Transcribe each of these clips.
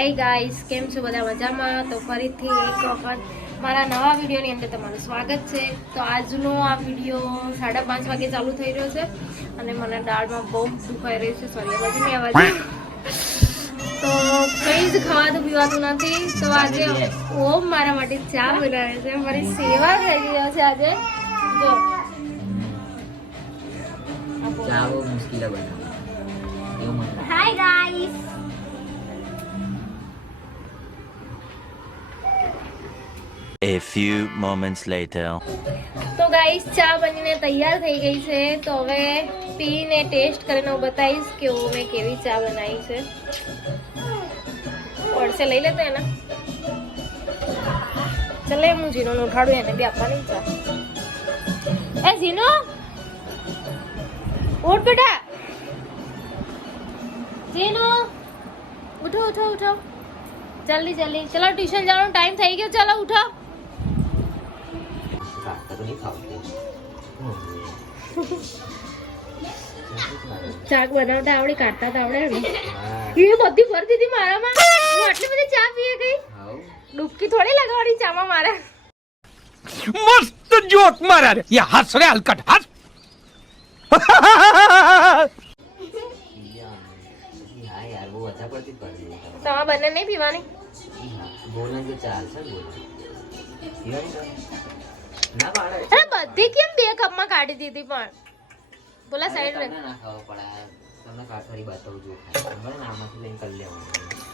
Hi guys, કેમ છો બધા? મજામાં? તો ફરીથી એક વખત મારા નવા વિડીયોની અંદર તમારું સ્વાગત છે. તો આજનો આ વિડીયો 5:30 વાગે ચાલુ થઈ રહ્યો છે અને મને દાળમાં બહુ દુખાઈ રહ્યું છે. સોરી, બાજુની અવાજ. તો કંઈ જ ખાવાતું પીવાતું નથી. તો આજે ઓમ મારા માટે ચા બનાવે છે. મારી સેવા થઈ ગઈ છે આજે. જો ચા બહુ મુશ્કેલ બનાવવી એવું મને. Hi guys, A few moments later. તો ગાઈસ ચા બનીને તૈયાર થઈ ગઈ છે. તો હવે પીને ટેસ્ટ કરીને હું બતાવીશ કે મેં કેવી ચા બનાવી છે. પડશે લઈ લેते हैं ना. ચલે હું જીનોને ઉઠાડું, એને બી આપવાની ચા. એ જીનો, ઉઠ બેટા. જીનો, ઉઠો ઉઠો ઉઠો, જલ્દી જલ્દી. ચલો ટ્યુશન જવાનો ટાઈમ થઈ ગયો. ચલો ઉઠો. શાક બનાવતા આવડે, કાઢતા આવડે ને. એ બધી ભરી દીધી મારામાં. હું આટલી બધી ચા પીએ ગઈ. ડૂબકી થોડી લગાવડી ચામાં મારે. मस्त जोक मारा रे ये हंस रे हलकट हंस હા યાર બહુ વધારે પડતી પડી તમારે બંને નહીં પીવાની? બોલન તો ચાલશે બોલ ના પાડે. અરે બધી કેમ બે કપમાં કાઢી દીધી? પણ બોલા સાઈડ રે. ના ખાવા પડે તમને કાઠવાડી બતાવું જો ખાય મને નામાંથી લઈને કરી લેવાનું.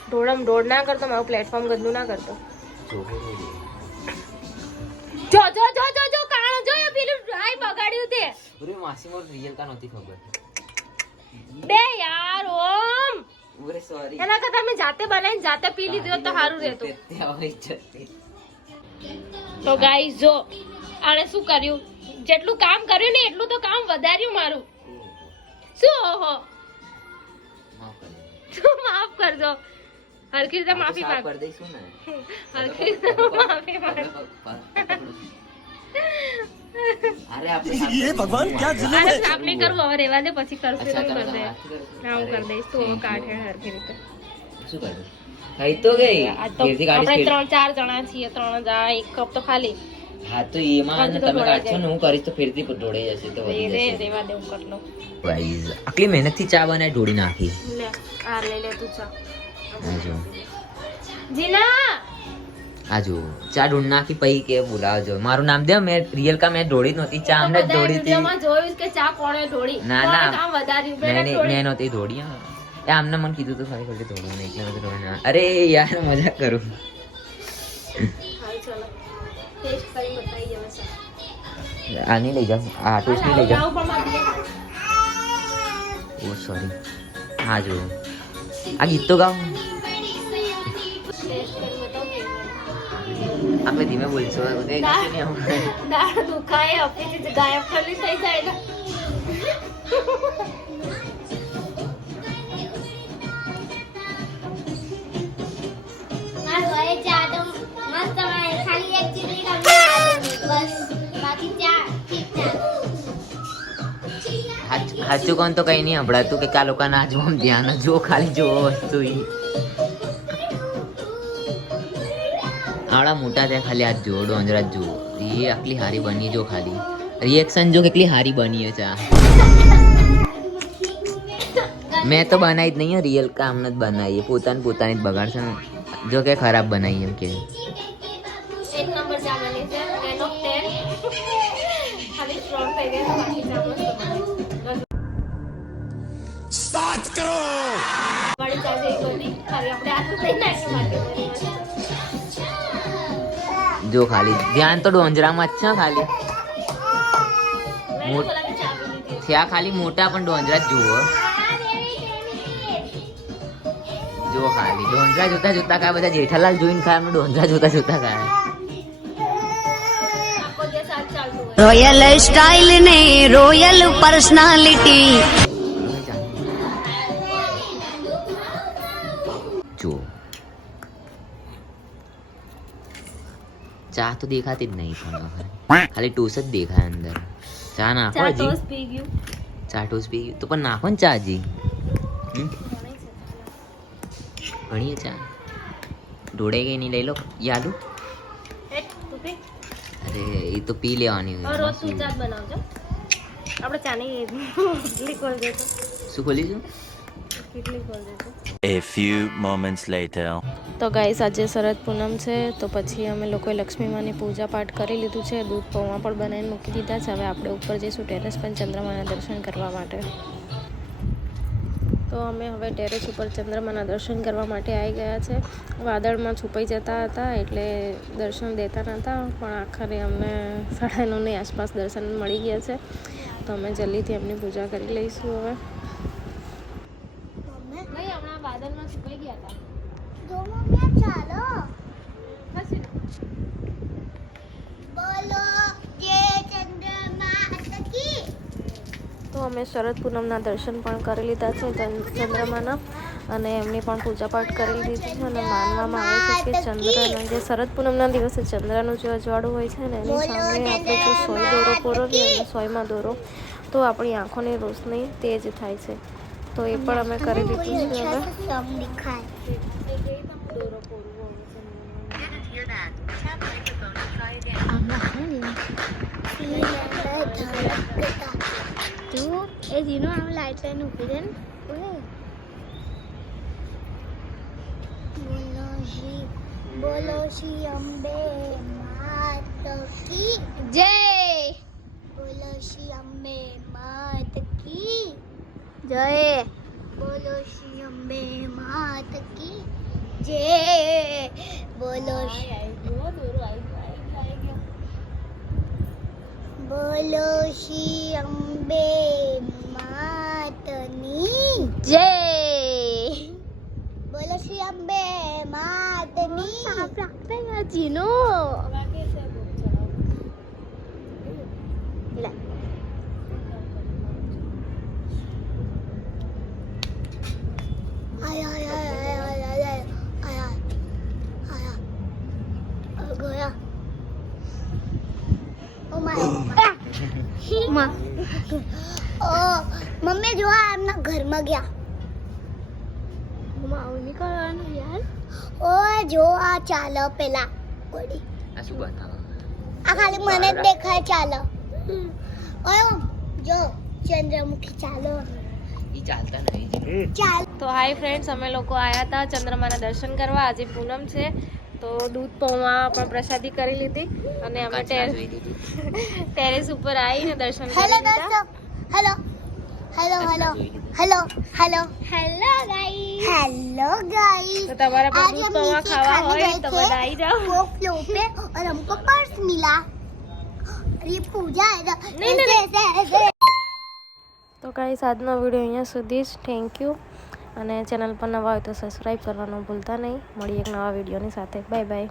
ઢોળમ ઢોળ ના કરતો, મારું પ્લેટફોર્મ ગંદુ ના કરતો. ચોખો તો દે. જો જો જો જો જો કાણો જો, એ પેલું ડ્રાય બગાડ્યું તે. અરે માસી મોર રિયલ કા નહોતી ખબર. બે યાર ઓમ, અરે સોરી. એના કરતા મેં જાતે બનાવીને જાતે પી લીધું તો સારું રહેતું. તો ગાઈસ જો આને શું કર્યું, જેટલું કામ કર્યું ને એટલું તો કામ વધાર્યું મારું. શું ઓહો, શું માફ કરજો. હરખી રીતે માફી માંગ. કરી દઈશું ને. હરખી રીતે માફી માંગ. અરે આપણે ये भगवान क्या जुल्म આને है સાફ નહીં કરવું, હવે રહેવા દે, પછી કરશે અચ્છા, તો તમે કરી દે. વાત કરો. હા હું કરી દઈશ. તું હવે કાઢે હરખી રીતે. શું કરું ખાઈ તો ગઈ આ તો ઘેરથી ગાડી આપણે સ્પીડ. 3-4 જણા છીએ, 3 જણા, એક કપ તો ખાલી. હા તો એમાં પણ તો તમે ઢોળાઈ કાઢશો ને હું કરીશ તો ફેરથી ઢોળાઈ જશે તો વધી જશે. રેવા દે, હું કરી લઉં. ગાઈઝ આટલી મહેનતથી ચા બનાવી ઢોળી નાખી. લે આ લઈ લે તું ચા. આ જો જીના આ જો ચા ઢોળી નાખી પછી કે બોલાવજો મારું નામ દે. મેં રિયલ કા મેં ઢોળી નહોતી ચા અમને જ ઢોળી હતી. વિડિયોમાં જોયું કે ચા કોણે ઢોળી. ના, કોણે ના. કામ વધાર્યું? મેં બેટા ઢોળી. નહોતી ઢોળી હા. એ આમને મને કીધું તો ખાલી ખોટી ઢોળવું નહીં એટલે મેં ઢોળી ના. અરે યાર મજાક કરું. હાલ ચલો ટેસ્ટ કરી બતાવી હવે ચા. આ નહીં લઈ જાઓ આ ટોસ્ટ નહીં લઈ જાઓ. લાવ પણ મારી દે. ઓ સોરી હા જો આ ગીત તો ગાઓ. ટેસ્ટ કરી બતાવ કેવું. આપણે ધીમે બોલશો દાળ દુખાય આપીથી ગાયબ ખાલી થઈ જાય ને. સાચું કોણ તો કઈ નહીં હંભળાતું કે કા લોકો ના જો આમ ધ્યાન જો ખાલી જો વસ્તુ આવડા મોટા થયા ખાલી આ જો ડોંજરા જો એ આટલી હારી બની જો ખાલી રિએક્શન જો કેટલી હારી બની છે ચા. મેં તો બનાવી જ નહીં રિયલ કામ જ બનાવીએ પોતાની જ બગાડશે ને જો કે ખરાબ બનાવી એમ કે. એક નંબર ચા બની છે 10 of 10. ખાલી સ્ટ્રોંગ થઈ ગઈ છે, બાકી ચા મસ્ત બની. 7 करोड़ વાળી ચા જેવી બની. ખાલી આપણે આટલું થઈ નાખ્યું માટે બની મસ્ત. જો ખાલી ધ્યાન તો ડોંજરામાં જ છે ખાલી મેં બોલા કે ચા પી લીધી. ત્યાં ખાલી મોટા પણ ડોંજરા જ જુઓ જો ખાલી ડોંજરા જોતા જોતા ખાય બધા જેઠાલાલ જોઈને ખાય એમને ડોંજરા જોતા જોતા ખાય. આખો દિવસ આ જ ચાલતું હોય. રોયલ સ્ટાઇલ ને રોયલ પર્સનાલિટી જો ચા તો દેખાતી જ નહીં પણ ખાલી ટોસ જ દેખાય અંદર. ચા નાખો ચા હજી. ટોસ પી ગયું. ચા ટોસ પી ગયું તો પણ નાખો ને ચા હજી. ઘણી ચા ઢોળે ગઈ નહીં લઈ લો યાદુ તું પી. અરે એ તો પી લેવાની હવે રોજ તું ચા જ બનાવજો. આપણે ચાની કેટલી ખોલ દેતો, શું ખોલીશું? કેટલી ખોલ દેતો. A few moments later. તો ગાઈસ આજે શરદ પૂનમ છે, તો પછી અમે લોકોએ લક્ષ્મી માની પૂજા પાઠ કરી લીધું છે. દૂધ પૌવા પણ બનાવીને મૂકી દીધા છે. હવે આપણે ઉપર જઈશું ટેરેસ પર ચંદ્રમાના દર્શન કરવા માટે. તો અમે હવે ટેરેસ ઉપર ચંદ્રમાના દર્શન કરવા માટે આવી ગયા છે. વાદળમાં છુપાઈ જતા હતા એટલે દર્શન દેતા નહોતા, પણ આખરે અમને 9:30ની આસપાસ દર્શન મળી ગયા છે. તો અમે જલ્દીથી એમની પૂજા કરી લઈશું. હવે નહીં, હમણાં વાદળમાં છુપાઈ ગયા હતા. તો અમે શરદ પૂનમના દર્શન પણ કરી લીધા છે ચંદ્રમાના, અને એમની પણ પૂજા પાઠ કરી લીધી છે. અને માનવામાં આવે છે કે ચંદ્રનો જે શરદ પૂનમના દિવસે ચંદ્રનું જે અજવાળું હોય છે ને, એની સામે આપણે જો 100 દોરો પૂરવીએ અને 100માં દોરો, તો આપણી આંખોની રોશની તેજ થાય છે. તો એ પણ અમે કરી લીધું છે. હવે એ જીનો આમ લાઈટ લઈને ઊભી રહે ને. બોલો શ્રી અંબે માત કી જય. બોલો શ્રી અંબે માત કી જય. બોલો શ્રી અંબે માત કી જય. બોલો બોલો શ્રી અંબે માતની જય. બોલો શ્રી અંબે માતની. સાફ રાખતા યાર જીનો. મમ્મી જો એમના ઘરમાં ગયા. નીકળવાનું યાર. ઓ જો આ ચાલો પેલા કોડી. આ શું બનાવો? આ ખાલી મને જ દેખાય ચાલો. ઓય જો ચંદ્રમુખી ચાલો. એ ચાલતા નહીં. ચાલ. તો હાય ફ્રેન્ડ્સ, અમે લોકો આવ્યા હતા ચંદ્રમાના દર્શન કરવા. આજે પૂનમ છે, તો દૂધ પૌવા પણ પ્રસાદી કરી લીધી અને અમે ટેરેસ ઉપર આવીને દર્શન કરી હેલો લીધા. દોસ્તો. Hello hello hello hello hello hello guys. Hello guys. તો તમારે પણ દૂધ પૌવા ખાવા હોય તો બધા આવી જાઓ. वो फ्लो पे और हमको पर्स मिला. ये पूजा है ना. नहीं, नहीं, ऐसे ऐसे તો ગાઈસ આજનો વિડીયો અહીંયા સુધી જ. Thank you. અને ચેનલ પર નવા હોય તો સબસ્ક્રાઈબ કરવાનું ભૂલતા નહીં. મળીએ એક નવા વિડીયોની સાથે. Bye bye.